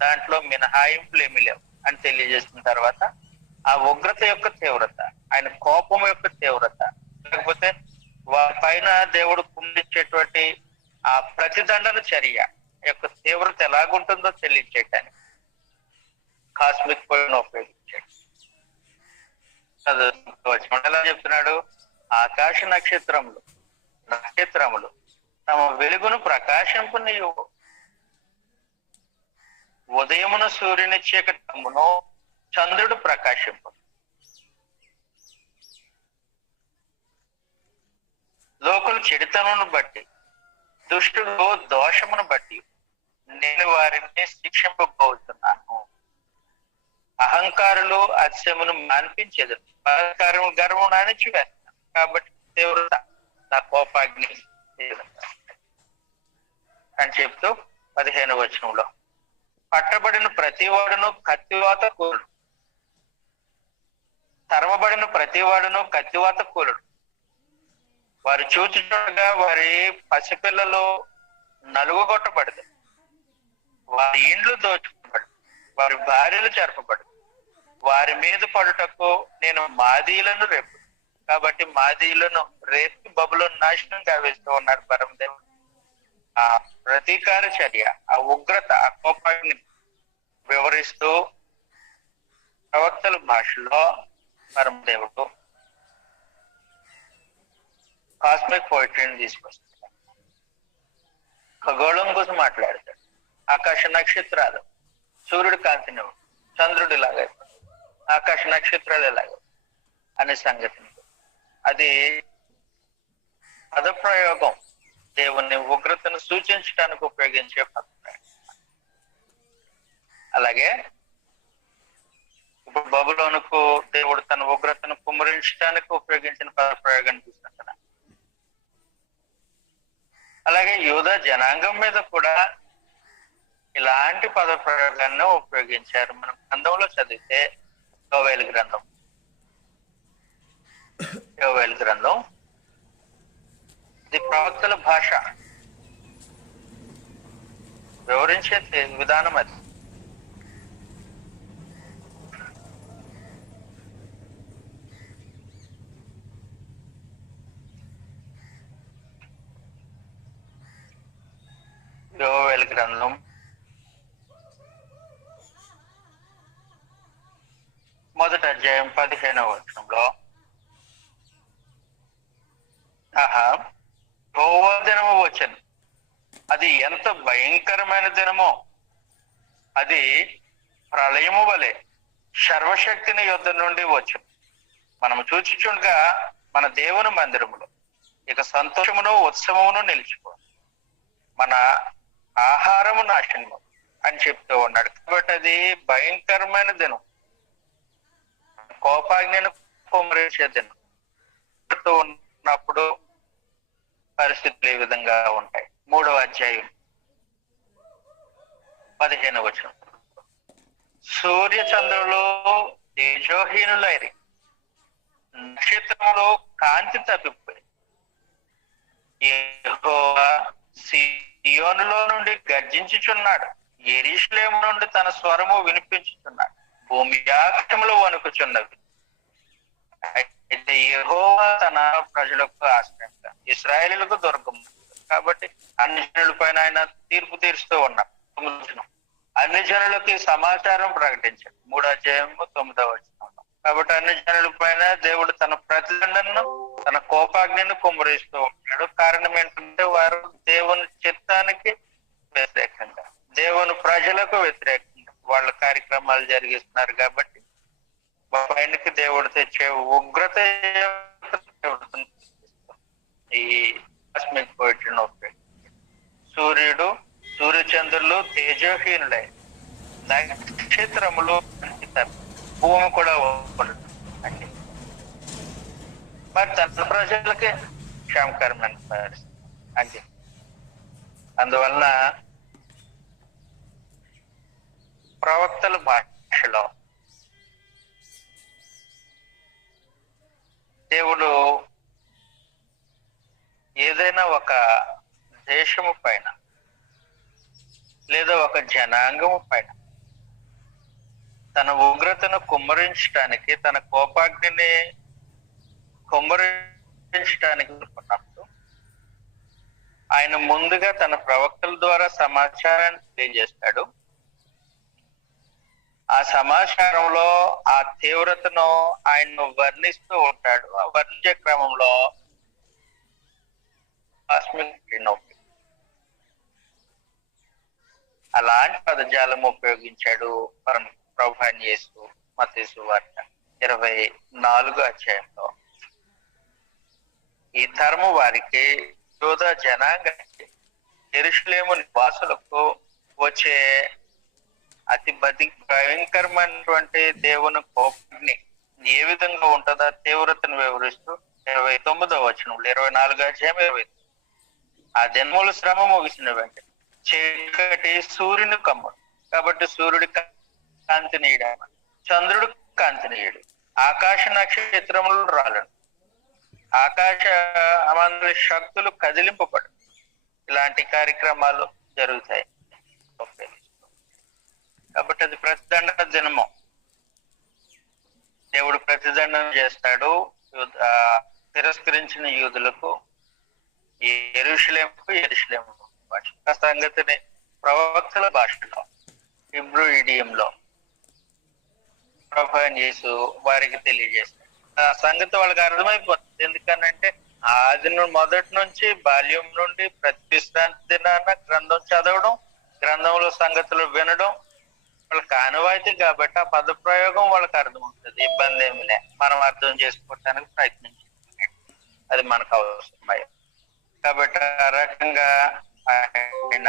దాంట్లో మినహాయింపులు ఏమీ లేవు అని తెలియజేసిన తర్వాత ఆ ఉగ్రత యొక్క తీవ్రత, ఆయన కోపం యొక్క తీవ్రత, లేకపోతే వారి పైన దేవుడు కుండించేటువంటి ఆ ప్రతిదండన చర్య యొక్క తీవ్రత ఎలాగుంటుందో తెలియచేయటానికి కాస్మిక్ పోయిన ఉపయోగించాడు. ఎలా చెప్తున్నాడు? ఆకాశ నక్షత్రములు తమ వెలుగును ప్రకాశింపనీయు, ఉదయమున సూర్యుని చీకటమును చంద్రుడు ప్రకాశింపు. లోకులు చెడుతనమును బట్టి, దుష్టులు దోషమును బట్టి నేను వారిని శిక్షింపబోతున్నాను. అహంకారులు అతిశయమును మాన్పించేది, గర్వం అణిచివేస్తాను. కాబట్టి తీవ్రత, నా కోపాగ్ని అని చెప్తూ 15వ వచనంలో, పట్టబడిన ప్రతివాడును కత్తివాత కూలుడు, తరమబడిన ప్రతివాడును కత్తివాత కూలుడు. వారు చూచుచుండగా వారి పసిపిల్లలు నలుగుగొట్టబడదు, వారి ఇండ్లు దోచుకోబడు, వారి భార్యలు చెరపబడు. వారి మీద పడుటకు నేను మాదీలను రేపు. కాబట్టి మాదీలను రేపు బబులోను నాశనం గావిస్తూ ఉన్నారు పరమదేవుడు. ఆ ప్రతీకార చర్య, ఆ ఉగ్రత, ఆ కోపాన్ని వివరిస్తూ ప్రవక్తల భాషలో పరమదేవుడు కాస్మిక్ పోయిటరీని తీసుకొస్తాడు. ఖగోళం కోసం మాట్లాడతాడు. ఆకాశ నక్షత్రాలు, సూర్యుడు కాంతిని, చంద్రుడు ఇలాగ, ఆకాశ నక్షత్రాలు ఎలాగ అనే సంగతిని, అది పదప్రయోగం దేవుని ఉగ్రతను సూచించడానికి ఉపయోగించే పదప్రయోగం. అలాగే ఇప్పుడు బబులోనుకు దేవుడు తన ఉగ్రతను కుమ్మరించడానికి ఉపయోగించిన పదప్రయోగాన్ని చూస్తున్నాడు. అలాగే యూదా జనాంగం మీద కూడా ఇలాంటి పదప్రయోగాన్ని ఉపయోగించారు. మనం గ్రంథంలో చదివితే యోవేలు గ్రంథం ఇది ప్రవక్తల భాష వివరించే విధానం. అది యోవేలు గ్రంథం 1వ అధ్యాయం 15వ వచనంలో, యెహోవా దినము వచ్చెను, అది ఎంత భయంకరమైన దినమో, అది ప్రళయము వలె సర్వశక్తిని యొద్ద నుండి వచ్చెను. మనము చూచుచుండగా మన దేవుని మందిరములో ఇక సంతోషమును ఉత్సవమును నిలిచిపో, మన ఆహారము నాశనము అని చెప్తూ ఉన్నాడు. కాబట్టి అది భయంకరమైన దినం, కోపాగ్నిని కుమ్మరించే దినం. ఉన్నప్పుడు పరిస్థితులు ఈ విధంగా ఉంటాయి. 3వ అధ్యాయం 15వ వచనం, సూర్య చంద్రులు తేజోహీనులైరి, నక్షత్రములు కాంతి తప్పిపోయి, యెహోవా సీయోనులో నుండి గర్జించుచున్నాడు, యెరూషలేము నుండి తన స్వరము వినిపించుచున్నాడు, భూమి ఆకాశములు వణుకుచున్నవి. అయితే యెహోవా తన ప్రజలకు ఆశ్రయం, ఇశ్రాయేలులకు దుర్గం. కాబట్టి అన్ని జనుల పైన ఆయన తీర్పు తీరుస్తూ ఉన్నారు. అన్ని జనులకి సమాచారం ప్రకటించాడు. 3వ అధ్యాయం 9వ వచనంలో. కాబట్టి అన్ని జనుల పైన దేవుడు తన ప్రతిదండను, తన కోపాగ్నిని కుమ్మరిస్తూ ఉంటాడు. కారణం ఏంటంటే వారు దేవుని చిత్తానికి వ్యతిరేకంగా, దేవుని ప్రజలకు వ్యతిరేకంగా వాళ్ళ కార్యక్రమాలు జరిగిస్తున్నారు. కాబట్టి పైనకి దేవుడు తెచ్చే ఉగ్రత ఈ కాస్మిక్ పోయిటరీని ఉపయోగించి, సూర్యచంద్రులు తేజోహీనులై, నక్షత్రములు భూమి కూడా అంటే మరి తన ప్రజలకే క్షేమకరమైన పరిస్థితి అంటే. అందువలన ప్రవక్తల భాషలో దేవుడు ఏదైనా ఒక దేశము పైన లేదా ఒక జనాంగము పైన తన ఉగ్రతను కుమ్మరించడానికి, తన కోపాగ్నిని కుమ్మరించడానికి అనుకున్నప్పుడు ఆయన ముందుగా తన ప్రవక్తల ద్వారా సమాచారాన్ని తెలియజేస్తాడు. ఆ సమాచారంలో ఆ తీవ్రతను ఆయన వర్ణిస్తూ ఉంటాడు. ఆ వర్ణించే క్రమంలో అలాంటి పదజాలం ఉపయోగించాడు ప్రభు యేసు మత్తయి సువార్త 24 అధ్యాయంలో. ఈ తరము వారికి, యూదా జనాంగానికి, యెరూషలేము నివాసులకు వచ్చే అతి భయంకరమైనటువంటి దేవుని కోపాన్ని ఏ విధంగా ఉంటుందో తీవ్రతను వివరిస్తూ 29వ వచనంలో, 24 అధ్యాయం 29, ఆ దినములు శ్రమ ముగిసిన వెంటనే చీకటి సూర్యుని కమ్ముడు, కాబట్టి సూర్యుడి కాంతినీయడు, చంద్రుడు కాంతినీయుడు, ఆకాశ నక్షత్రములు రాలడు, ఆకాశ మండలి శక్తులు కదిలింపబడు. ఇలాంటి కార్యక్రమాలు జరుగుతాయి. కాబట్టి అది ప్రతిదండన దినము. దేవుడు ప్రతిదండన చేస్తాడు తిరస్కరించిన యూదులకు, యెరూషలేము భాష. ఆ సంగతిని ప్రవక్తల భాషలో, హిబ్రూ ఇడియంలో ప్రభు యేసు వారికి తెలియజేస్తాడు. ఆ సంగతి వాళ్ళకి అర్థమైపోతుంది. ఎందుకనంటే ఆది మొదటి నుంచి, బాల్యం నుండి ప్రతి విశ్రాంతి దినాన గ్రంథం చదవడం, గ్రంథంలో సంగతులు వినడం వాళ్ళకి ఆనవాయితీ. కాబట్టి ఆ పద ప్రయోగం వాళ్ళకి అర్థమవుతుంది. ఇబ్బంది ఏమి లే, మనం అర్థం చేసుకోవటానికి ప్రయత్నించాలి. అది మనకు అవసరమై. కాబట్టి ఆ రకంగా ఆయన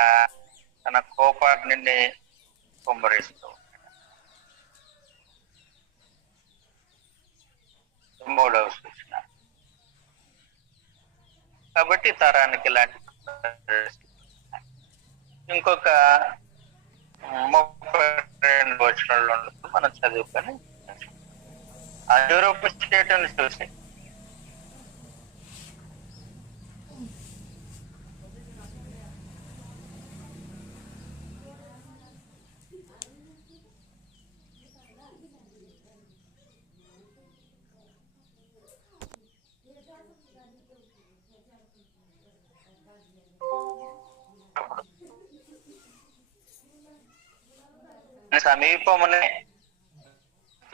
తన కోపాగ్ని కుమ్మరిస్తూ. 3వ సూచన, కాబట్టి తరానికి ఇలాంటి ఇంకొక 32 వచనాల్లో మనం చదువుకొని అంజూరపు చెట్టును చూసి సమీపమునే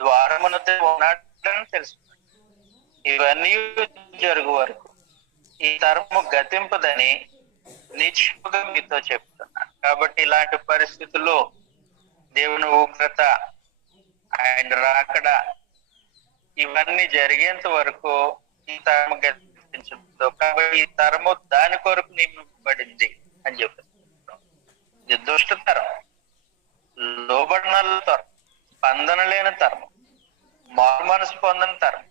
ద్వారమున ఉన్నాడని తెలుసుకున్నాడు. ఇవన్నీ జరుగు వరకు ఈ తరము గతింపదని నిశ్చయంగా మీతో చెప్తున్నాను. కాబట్టి ఇలాంటి పరిస్థితుల్లో దేవుని ఉగ్రత, ఆయన రాకడ, ఇవన్నీ జరిగేంత వరకు ఈ తరము గతించదు. కాబట్టి ఈ తరము దాని కొరకు నియమింపబడింది అని చెప్పారు. ఇది దుష్ట తరం, లోబడిన తరం, స్పందన లేని తరం, మారు మనసు పొందని తరం,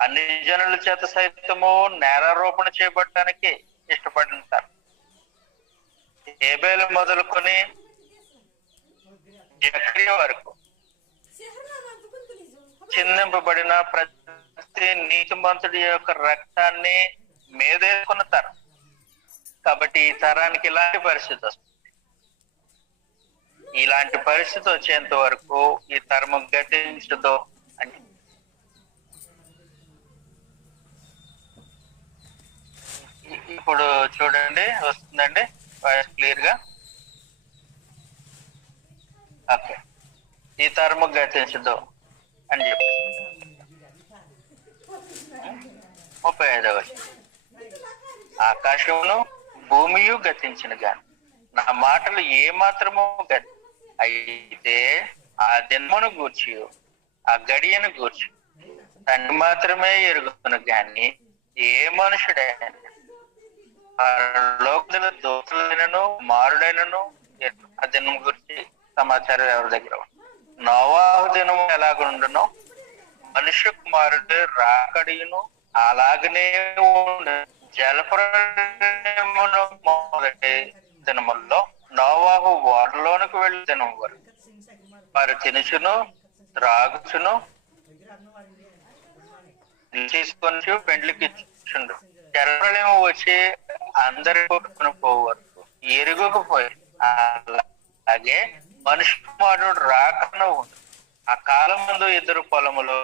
అన్ని జనుల చేత సైతము నేరారోపణ చేయబడటానికి ఇష్టపడిన తరం. హేబేలు మొదలుకొని జకరియా వరకు చిందింపబడిన ప్రతి నీతిమంతుడి యొక్క రక్తాన్ని మీదేసుకున్న తరం. కాబట్టి ఈ తరానికి ఇలాంటి పరిస్థితి వస్తుంది. ఇలాంటి పరిస్థితి వచ్చేంత వరకు ఈ తరము గతించదు అని. ఇప్పుడు చూడండి, వస్తుందండి వాయిస్ క్లియర్ గా. ఓకే, ఈ తరము గతించదు అని చెప్పి 35వ ఆకాశమును భూమియు గతించిన గాని నా మాటలు ఏ మాత్రము గతి అయితే ఆ దినమును గూర్చి, ఆ గడియను గూర్చి తండ్రి మాత్రమే ఎరుగుతును గాని ఏ మనుషుడైనా, లోకల దోతులైనను మారుడైనను ఆ దినం గురించి సమాచారం ఎవరి దగ్గర. నోవాహు దినము ఎలాగుండునో మనుష్య కుమారుడు రాకడియును అలాగనే జలప్రలయమును మొదటి దినముల్లో నోవాహు ఓడలోనికి వెళ్ళి దినం వరకు వారు తినుచును త్రాగుచును తీసుకొని పెండ్లికి ఇచ్చుండు. జలప్రలయం వచ్చి అందరి కొట్టుకుని పోవరకు ఎరుగుకుపోయి అలాగే మనుష్య కుమారుడు రాకను ఉండు. ఆ కాలం ముందు ఇద్దరు పొలములో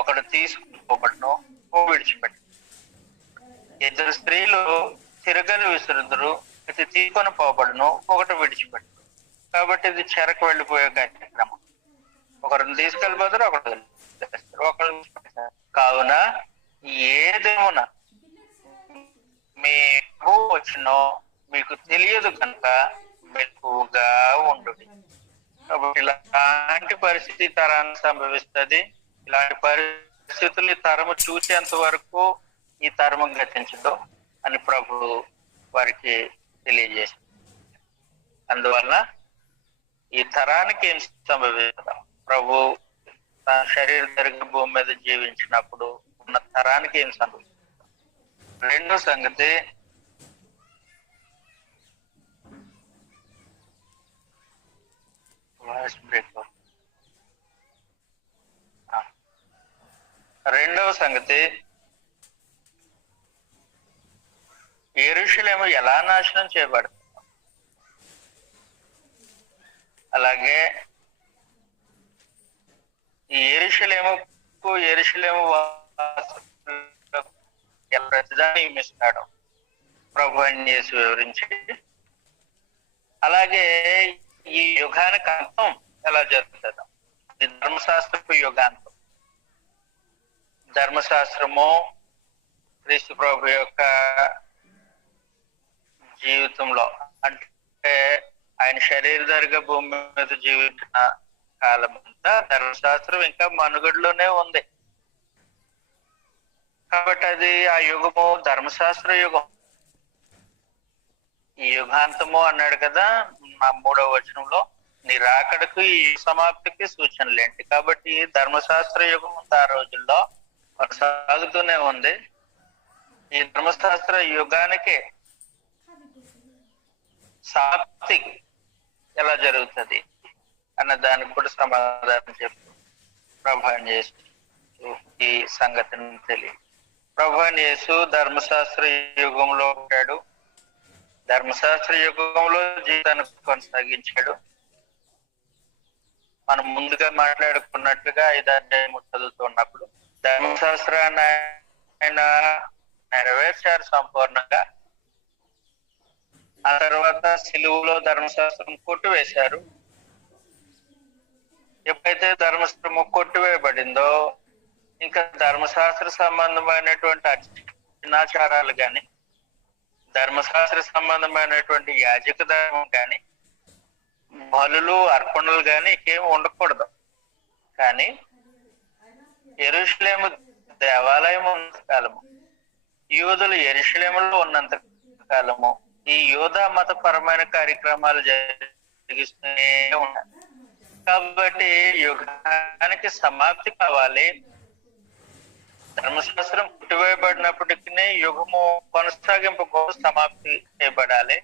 ఒకడు తీసుకుపోబడును, విడిచిపెట్టు. ఇద్దరు స్త్రీలు తిరగలు విసురుదురు, ఇది తీసుకొని పోబడును, ఒకటి విడిచిపెట్టు. కాబట్టి ఇది చెరకు వెళ్ళిపోయే కార్యక్రమం. ఒకరిని తీసుకెళ్ళిపోతారు, ఒకరు కావున ఏదేమున మీ వచ్చినో మీకు తెలియదు కనుక మెలకువగా ఉండు. కాబట్టి ఇలాంటి పరిస్థితి తరాన్ని సంభవిస్తుంది. ఇలాంటి పరిస్థితులు ఈ తరము చూసేంత వరకు ఈ తరము గతించదు అని ప్రభు వారికి తెలియజేసింది. అందువల్ల ఈ తరానికి ఏం సంభవిస్తుందో ప్రభు తన శరీరధారిగా భూమి మీద జీవించినప్పుడు ఉన్న తరానికి ఏం సంభవిస్తుంది. రెండో సంగతి, యెరూషలేము ఎలా నాశనం చేయబడుతుంది, అలాగే ఈ యెరూషలేము ప్రతిదాన్ని నియమిస్తాడు ప్రభు అని యేసు వివరించి, అలాగే ఈ యుగానికి అంతం ఎలా జరుగుతుందో, ఇది ధర్మశాస్త్రపు యుగాంతం. ధర్మశాస్త్రము క్రీస్తు ప్రభు యొక్క జీవితంలో, అంటే ఆయన శరీరధారిగా భూమి మీద జీవించిన కాలం అంతా ధర్మశాస్త్రం ఇంకా మనుగడలోనే ఉంది. కాబట్టి అది ఆ యుగము ధర్మశాస్త్ర యుగం. ఈ యుగాంతము అన్నాడు కదా నా 3వ వచనంలో, నీ రాకడకు ఈ సమాప్తికి సూచనలేంటి. కాబట్టి ధర్మశాస్త్ర యుగం ఆ రోజుల్లో కొనసాగుతూనే ఉంది. ఈ ధర్మశాస్త్ర యుగానికి సమాప్తి ఎలా జరుగుతుంది అన్న దానికి కూడా సమాధానం చెప్పు ప్రభువుని యేసు ఈ సంగతిని తెలియ. ప్రభువుని యేసు ధర్మశాస్త్ర యుగంలో ఉంటాడు, ధర్మశాస్త్ర యుగంలో జీవితాన్ని కొనసాగించాడు. మనం ముందుగా మాట్లాడుకున్నట్లుగా 5వ అధ్యాయం చదువుతున్నప్పుడు ధర్మశాస్త్రాన్ని ఆయన నెరవేర్చారు సంపూర్ణంగా. ఆ తర్వాత సిలువలో ధర్మశాస్త్రం కొట్టివేశారు. ఎప్పుడైతే ధర్మశాస్త్రము కొట్టివేయబడిందో ఇంకా ధర్మశాస్త్ర సంబంధమైనటువంటి అర్చనాచారాలు కానీ, ధర్మశాస్త్ర సంబంధమైనటువంటి యాజక ధర్మం కానీ, బలులు అర్పణలు కానీ ఏమి ఉండకూడదు. కానీ యెరూషలేము దేవాలయం ఉన్నంత కాలము, యూదులు యెరూషలేములో ఉన్నంత కాలము ఈ యూదా మతపరమైన కార్యక్రమాలు జరిగిస్తూనే ఉన్నారు. కాబట్టి యుగానికి సమాప్తి కావాలి. ధర్మశాస్త్రం పుట్టివేయబడినప్పటికీ యుగము కొనసాగింపు కోసం సమాప్తి చేయబడాలి.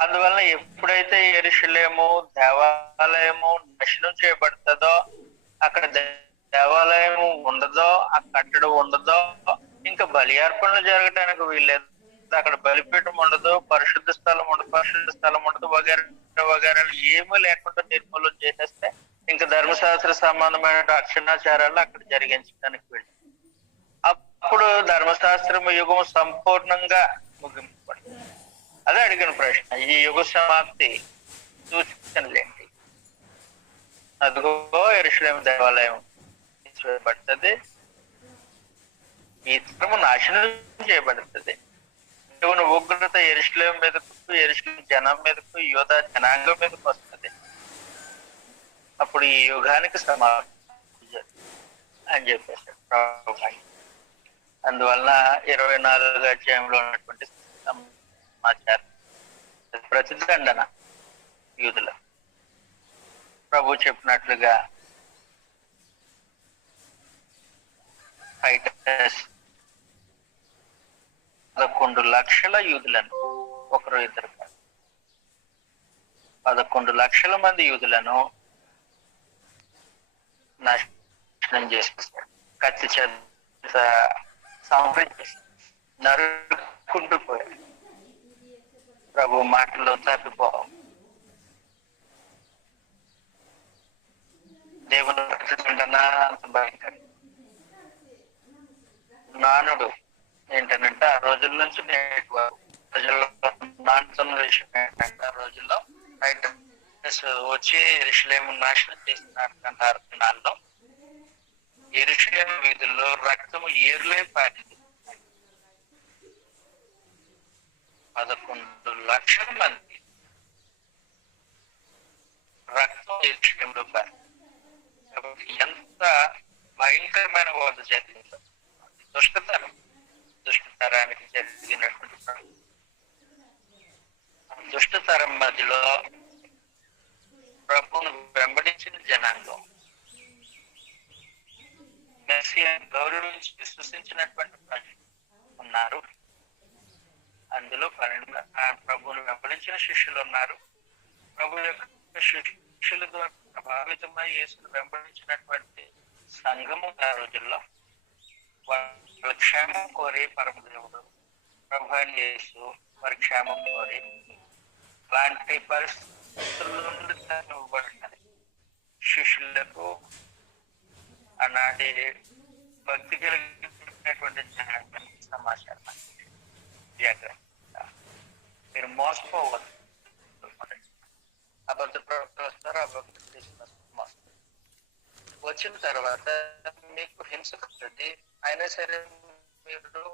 అందువలన ఎప్పుడైతే యెరూషలేము దేవాలయము నాశనం చేయబడుతుందో, అక్కడ దేవాలయము ఉండదో, ఆ కట్టడం ఉండదో, ఇంకా బలి అర్పణలు జరగడానికి వీల్లేదు, అక్కడ బలిపీఠం ఉండదు, పరిశుద్ధ స్థలం ఉండదు, వగేరాలు ఏమీ లేకుండా నిర్మూలన చేసేస్తే ఇంకా ధర్మశాస్త్ర సంబంధమైన అర్చనాచారాలు అక్కడ జరిగించడానికి వెళ్ళి అప్పుడు ధర్మశాస్త్రము యుగం సంపూర్ణంగా ముగింపబడుతుంది. అదే అడిగిన ప్రశ్న, ఈ యుగ సమాప్తి సూచనలేంటి? అదిగో యెరూషలేము దేవాలయం పడుతుంది, ఈ తరము నాశనం చేయబడుతుంది. దేవుని ఉగ్రత యెరూషలేము మీదకు, యెరూషలేము జనం మీదకు, యూదా జనాంగం మీదకు వస్తుంది. అప్పుడు ఈ యుగానికి సమాప్తి అని చెప్పేశాడు ప్రభు. అందువలన 24వ అధ్యాయంలో ఉన్నటువంటి సమాచారం ప్రతిదండన యూదుల ప్రభు చెప్పినట్లుగా 11 లక్షల యూదులను, ఒకరు ఇద్దరు కాదు, 11 లక్షల మంది యూదులను నాశనం చేసేసాడు. కత్తి చేత నరుకుంటూ పోయాడు. ప్రభు మాటల్లో తప్పిపోవు. దేవుని నుంచి నేటి వరకు ప్రజల్లో నాటుతున్న విషయం ఏంటంటే ఆ రోజుల్లో టైటస్ వచ్చి యెరూషలేము నాశనం చేస్తున్నారు దినాల్లో యెరూషలేము వీధుల్లో రక్తము ఏర్లే పారింది. 11 లక్షల మంది రక్తం యెరూషలేములో పారింది. కాబట్టి ఎంత భయంకరమైన వధ జరిగిందో, దుష్టతరానికి జరిగినటువంటి దుష్టతరం మధ్యలో ప్రభువును వెంబడించిన జనాంగం, మెస్సియాను గౌరవించి విశ్వసించినటువంటి ప్రజలు ఉన్నారు. అందులో ప్రభువును వెంబడించిన శిష్యులు ఉన్నారు. ప్రభు యొక్క శిష్యుల ద్వారా ప్రభావితమై యేసును వెంబడించినటువంటి సంఘము ఆ రోజుల్లో వాళ్ళ క్షేమం కోరి పరమదేవుడు ప్రభు యేసు వారి క్షేమం కోరి అలాంటి పరిస్థితుల నుండి ఇవ్వబడినది. శిష్యులకు ఆనాటి భక్తి కలిగినటువంటి సమాచారం జాగ్రత్త, మీరు మోసపోవద్దు. అబద్ధ ప్రవక్తలు వస్తారు, అబద్ధం తీసుకొస్తారు. వచ్చిన తర్వాత మీకు హింస కలుగుతుంది, అయినా సరే మీరు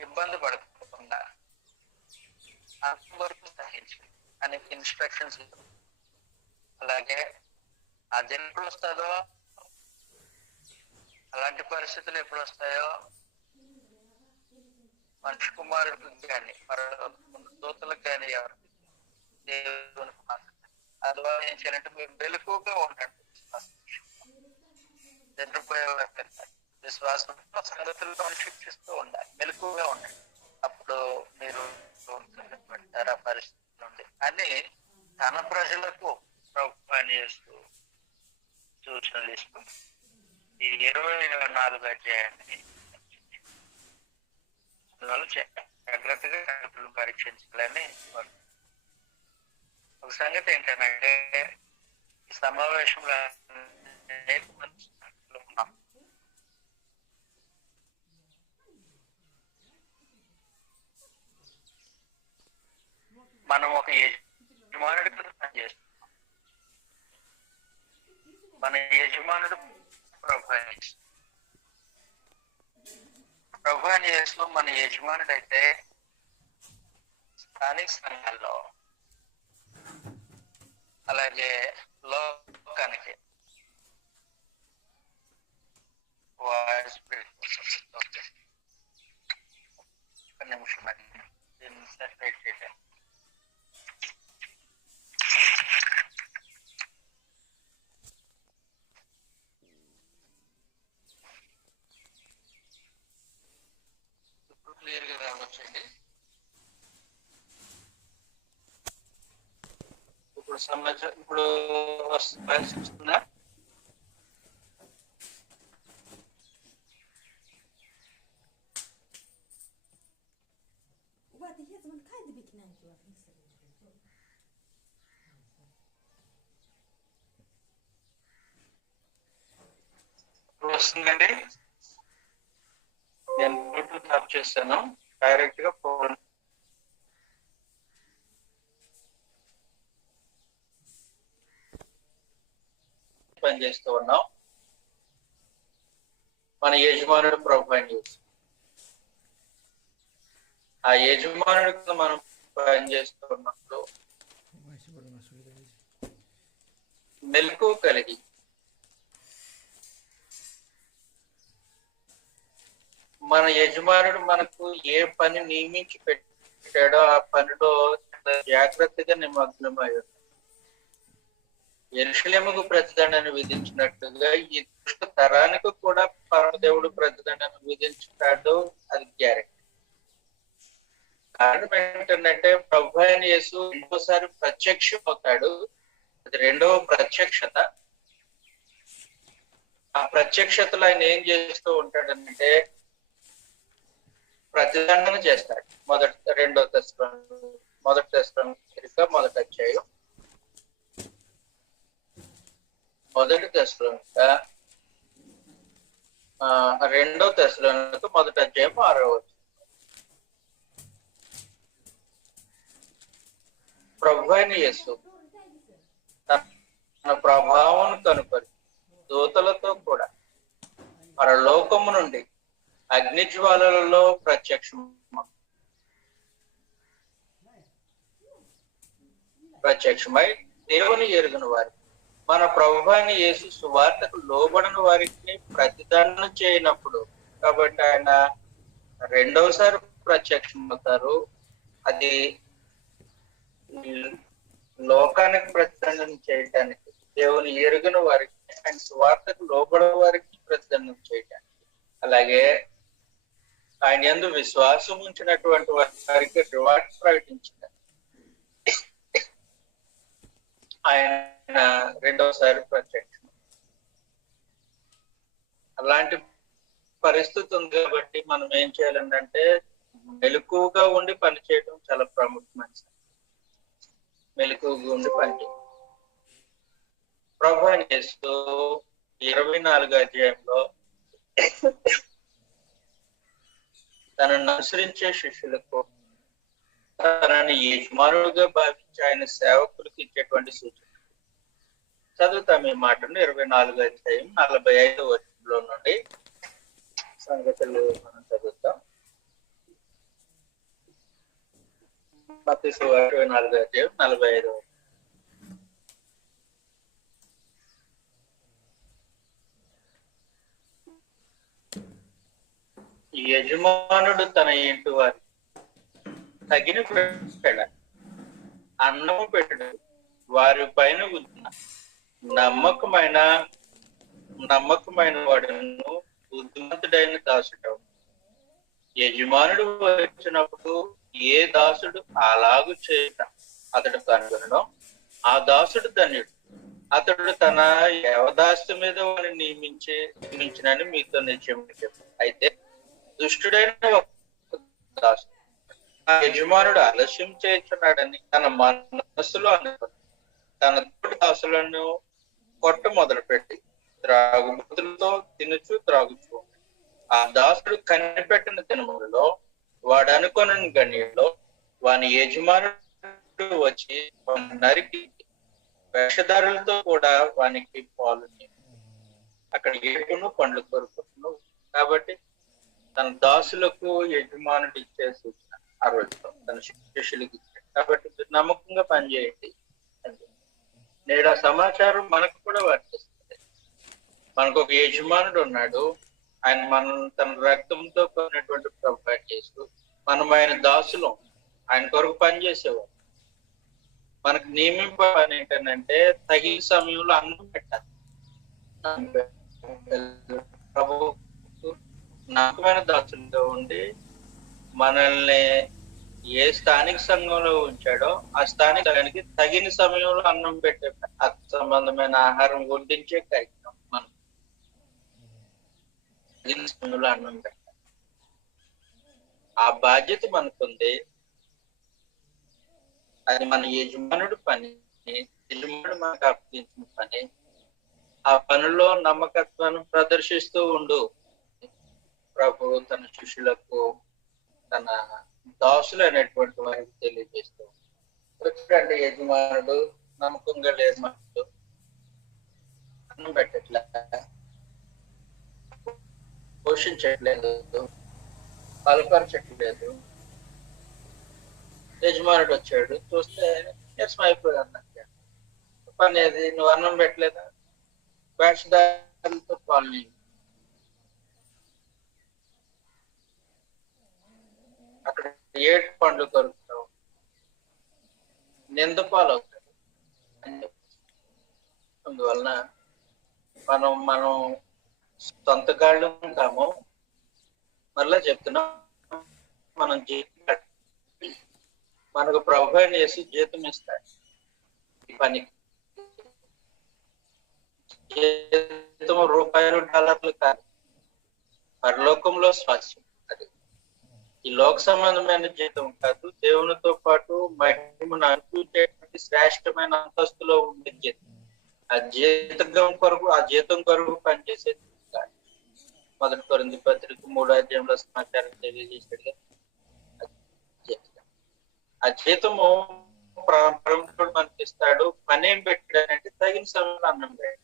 ఇబ్బంది పడకుండా అంతవరకు సహించండి అని ఇన్స్ట్రక్షన్స్. అలాగే అది ఎప్పుడు వస్తుందో, అలాంటి పరిస్థితులు ఎప్పుడు వస్తాయో మనిషి కుమారుడికి కానీ దూతలకు కానీ ఎవరు దేవునికి అందువల్ల ఏం చేయాలంటే మీరు మెలకుగా ఉండండి. విశ్వాసంతో సంగతులతో శిక్షిస్తూ ఉండాలి, మెలకుగా ఉండండి. అప్పుడు మీరు ఆ పరిస్థితి నుండి అని తన ప్రజలకు పని చేస్తూ సూచనలు ఇస్తూ ఈ 24 అధ్యాయాన్ని జాగ్రత్తగా పరీక్షించాలని. ఒక సంగతి ఏంటంటే సమావేశంలో ఉన్నాం. మనం ఒక యజమానుడి పనిచేస్తున్నాం. మన యజమానుడు ప్రభు అని యేసు మన యజమానుడు అయితే స్థానిక సంఘాల్లో అలాగే లోకానికి ఓకే ఒక నిమిషం అండి, దీన్ని సెపరేట్ చేయడం. క్లియర్ గా రావచ్చండి. ఇప్పుడు వస్తుందా? వస్తుందండి. నేను బ్లూటూత్ ఆఫ్ చేస్తాను, డైరెక్ట్ గా ఫోన్ పనిచేస్తూ ఉన్నాం. మన యజమానుడు ప్రభు అని చేస్తాం. ఆ యజమానుడికి మనం పనిచేస్తూ ఉన్నప్పుడు మెలకు కలిగి మన యజమానుడు మనకు ఏ పని నియమించి పెట్టాడో ఆ పనిలో జాగ్రత్తగా నిమగ్నమై యెరూషలేముకు ప్రతిదండను విధించినట్టుగా ఈ దుష్ట తరానికి కూడా పరమదేవుడు ప్రతిదండను విధించుతాడు. అది గ్యారెంటీ. కారణం ఏంటంటే ప్రభు అయిన యేసు రెండోసారి ప్రత్యక్షం అవుతాడు. అది రెండవ ప్రత్యక్షత. ఆ ప్రత్యక్షతలో ఆయన ఏం చేస్తూ ఉంటాడంటే ప్రతిదండన చేస్తాడు. మొదటి అధ్యాయం మొదటి తెస్సలోనిక 2 తెస్సలోనిక 1వ అధ్యాయం 6వ వచనం. ప్రభు అయిన యేసు తన ప్రభావం కనుకొని దూతలతో కూడా పరలోకము నుండి అగ్నిజ్వాలలలో ప్రత్యక్షమై దేవుని ఎరుగని వారికి, మన ప్రభు అయిన యేసు సువార్తకు లోబడిన వారికి ప్రతిదండన చేయనప్పుడు, కాబట్టి ఆయన రెండవసారి ప్రత్యక్షమవుతారు. అది లోకానికి ప్రతిదండన చేయటానికి, దేవుని ఎరుగని వారికి, ఆయన సువార్తకు లోబడిన వారికి ప్రతిదండన చేయటానికి, అలాగే ఆయన యందు విశ్వాసం ఉంచినటువంటి వారికి రివార్డ్ ప్రకటించారు. ఆయన రెండవసారి ప్రత్యక్షం. అలాంటి పరిస్థితి ఉంది కాబట్టి మనం ఏం చేయాలంటే మెలకువగా ఉండి పనిచేయడం చాలా ప్రాముఖ్యమైన. మెలకువగా ఉండి పనిచేయడం. ప్రభు అయిన యేసు 24వ అధ్యాయంలో తనను అనుసరించే శిష్యులకు తనని యజమానుడిగా భావించి ఆయన సేవకులకు ఇచ్చేటువంటి సూచన చదువుతాం. ఈ మాటను 24వ అధ్యాయం 45వ వచనంలో నుండి సంగతులు మనం చదువుతాం. మత్తయి సువార్త 24వ అధ్యాయం 45వ. యజమానుడు తన ఇంటి వారి తగిన పెడ అన్నము పెట్టడు, వారి పైన ఉంచిన నమ్మకమైన వాడును బుద్ధిమంతుడైన దాసుడు. యజమానుడు వచ్చినప్పుడు ఏ దాసుడు అలాగు చేయటం అతడు కనుగొనడం, ఆ దాసుడు ధన్యుడు. అతడు తన యవదాస్తి మీద వారిని నియమించినని మీతో నిశ్చయం చెప్పాడు. అయితే దుష్టుడైన దాసుడు యజమానుడు ఆలస్యం చేస్తున్నాడని తన మనస్సులో అనుకున్నాడు. తన తోటి దాసులను కొట్ట మొదలుపెట్టి త్రాగుబోతులతో తినుచు త్రాగుచు. ఆ దాసుడు కనిపెట్టిన దినములలో వాడు అనుకున్న గనిలో వాని యజమానుడు వచ్చి నరికి వేషధారులతో కూడా వానికి పాలు అక్కడ ఏడును పండ్లు కొరుకును. కాబట్టి తన దాసులకు యజమానుడు ఇచ్చే సూచన ఆ రోజులో తన శిష్యులకు ఇచ్చాడు. కాబట్టి నమ్మకంగా పనిచేయండి. నేడు ఆ సమాచారం మనకు కూడా వర్తిస్తుంది. మనకు ఒక యజమానుడు ఉన్నాడు. ఆయన తన రక్తంతో కొన్నటువంటి ప్రభు చేస్తూ మనం ఆయన దాసులం, ఆయన కొరకు పనిచేసేవాడు. మనకు నియమింప పని ఏంటంటే తగిన సమయంలో అన్నం పెట్టాలి. ప్రభు నమ్మకమైన దాసులతో ఉండి మనల్ని ఏ స్థానిక సంఘంలో ఉంచాడో ఆ స్థానికానికి తగిన సమయంలో అన్నం పెట్టే సంబంధమైన ఆహారం వడ్డించే కార్యక్రమం. మనం తగిన సమయంలో అన్నం పెట్టాలి. ఆ బాధ్యత మనకుంది. అది మన యజమానుడు పని. యజమానుడు మనకు అప్పగించిన పని. ఆ పనిలో నమ్మకత్వాన్ని ప్రదర్శిస్తూ ఉండు. ప్రభు తన శిష్యులకు తన దాసులు అనేటువంటి వారికి తెలియజేస్తూ వచ్చినట్టు యజమానుడు నమ్మకంగా లేదు, మనకు అన్నం పెట్టట్లే, పోషించట్లేదు, బలపరచట్లేదు. యజమానుడు వచ్చాడు, చూస్తే నీరసం అయిపోయి అన్నట్టు పని. అది నువ్వు అన్నం పెట్టలేదా, వేషధారులతో పాలు అక్కడ ఏడు పండ్లు కొరుకుతావు, నిందపాలు అవుతాడు. అందువలన మనం సొంత గాళ్ళు ఉంటాము. మళ్ళా చెప్తున్నాం, మనం జీతం మనకు ప్రభు అయిన యేసు జీతం ఇస్తాడు. ఈ పనికి జీతం రూపాయలు డాలర్లు కాదు, పరలోకంలో స్వాస్థ్యం. అది ఈ లోక సంబంధమైన జీతం కాదు, దేవునితో పాటు మహిమను అనుభవించేటువంటి శ్రేష్టమైన అంతస్తులో ఉండే జీతం. ఆ జీతం కొరకు పనిచేసేది కాదు. 1 కొరింథీ పత్రిక 3వ అధ్యాయంలో సమాచారం తెలియజేసాడుగా. ఆ జీతము పరమకుడు మనకి ఇస్తాడు. పని ఏం పెట్టాడంటే తగిన సమయంలో అన్నం పెట్టాడు.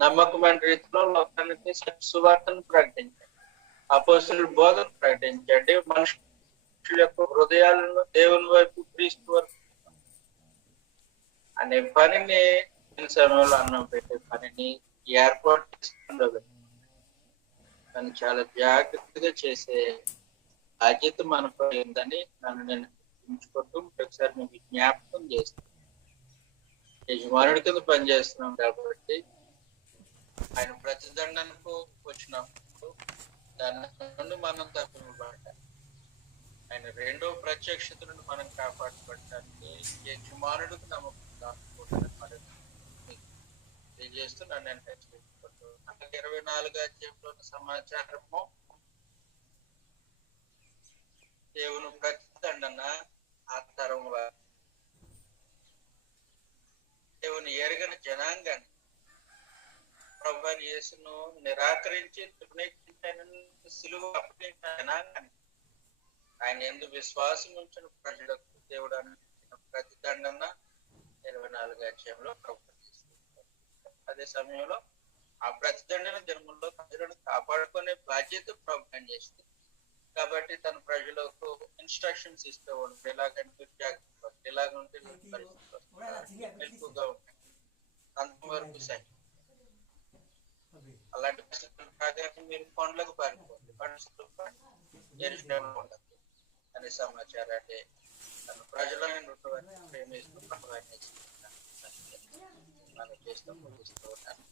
నమ్మకమైన రీతిలో లోకానికి సువార్తను ప్రకటించాడు. అపోస్తలుడు బోధన ప్రకటించండి. మనుషుల యొక్క హృదయాలను దేవుని వైపు క్రీస్తు వరకు అనే పనిని సమయంలో అన్నం పెట్టే పనిని ఏర్పాటు చేసుకుంటుంది. కానీ చాలా జాగ్రత్తగా చేసే బాధ్యత మనపై ఉందని నన్ను నేను ఉంచుకుంటూ ఒకసారి మీకు జ్ఞాపకం చేస్తాను. యజమానుడి కింద పనిచేస్తున్నాం కాబట్టి ఆయన ప్రతిదండనకు వచ్చినప్పుడు దాని నుండి మనం తప్పింపబడాలి. ఆయన రెండో ప్రత్యక్షత నుండి మనం కాపాడబడటానికి యజమానుడికి నమ్మకం తెలియజేస్తూ నన్ను నేను హెచ్చరించుకుంటూ 24 అధ్యాయంలో సమాచారము దేవుని ప్రతిదండన ఆ తరం వారు దేవుని ఎరగని జనాంగాన్ని ప్రభువైన యేసును నిరాకరించి సిలువ అప్పగించిన జనాంగాన్ని ఆయన యందు విశ్వాసం ఉంచిన ప్రజలకు దేవుడు అనుగ్రహించిన ప్రతిదండన 24 అధ్యాయంలో ప్రభు. అదే సమయంలో ఆ ప్రతిదండన దినముల్లో ప్రజలను కాపాడుకునే బాధ్యత ప్రభుత్వం చేస్తుంది. కాబట్టి తన ప్రజలకు ఇన్స్ట్రక్షన్స్ ఇస్తూ ఉంటాడు. ఎలాగంటే జాగ్రత్త, ఎలాగంటే ఎక్కువగా ఉంటాయి అంతవరకు సరే. అలాంటి పరిస్థితులు ప్రకారం మీరు కొండలకు పారిపోండి, మనుషులు ఉండదు అనే సమాచారాన్ని తన ప్రజలను ప్రేమిస్తూ మనం చేస్తూ ముగిస్తూ ఉంటాను.